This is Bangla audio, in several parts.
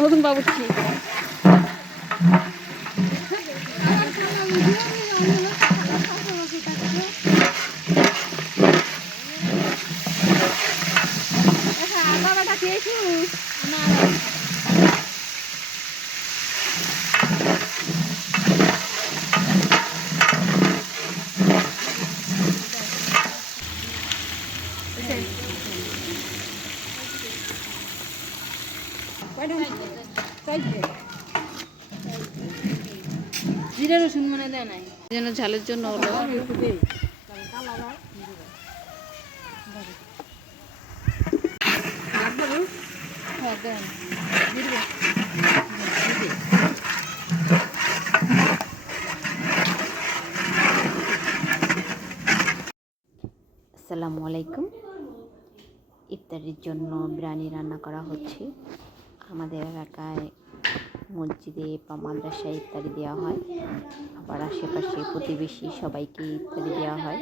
নতুন বাবুর্চি জিরা রসুন মনে দেয় নাই যেন ঝালের জন্য হলো আসসালামু আলাইকুম। ইফতারির জন্য বিরিয়ানি রান্না করা হচ্ছে। আমাদের এলাকায় মসজিদে বা মাদ্রাসায় ইফতারি দেওয়া হয়, আবার আশেপাশে প্রতিবেশী সবাইকে ইফতারি দেওয়া হয়।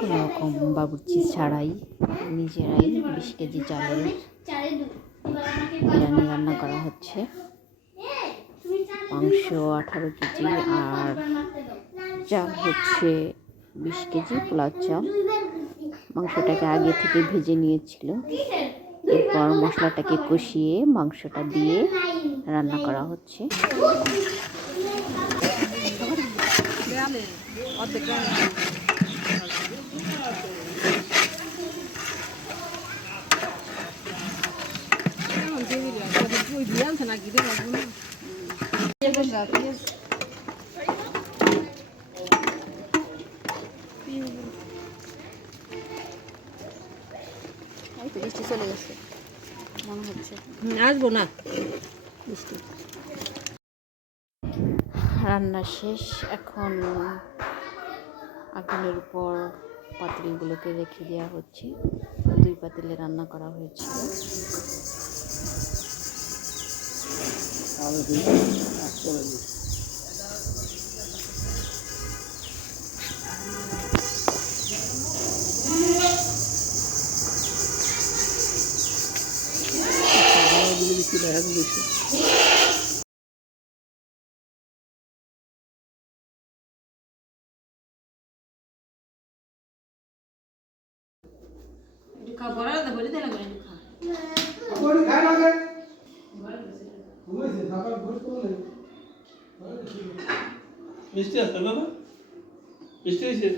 কোনো রকম বাবুর্চি ছাড়াই নিজেরাই 20 কেজি চালের বিরিয়ানি রান্না করা হচ্ছে। মাংস 18 কেজি আর চাল হচ্ছে 20 কেজি পোলাও চাল। মাংসটাকে আগে থেকে ভেজে নিয়েছিল, এরপর মশলাটাকে কষিয়ে মাংসটা দিয়ে রান্না করা হচ্ছে। বৃষ্টি চলে গেছে মনে হচ্ছে, আসবো না বৃষ্টি। রান্না শেষ। এখন আগুনের উপর পাতিলগুলোকে রেখে দেওয়া হচ্ছে। 2 পাতিলে রান্না করা হয়েছে। মিষ্টি আছে বাবা, মিষ্টি হয়েছে।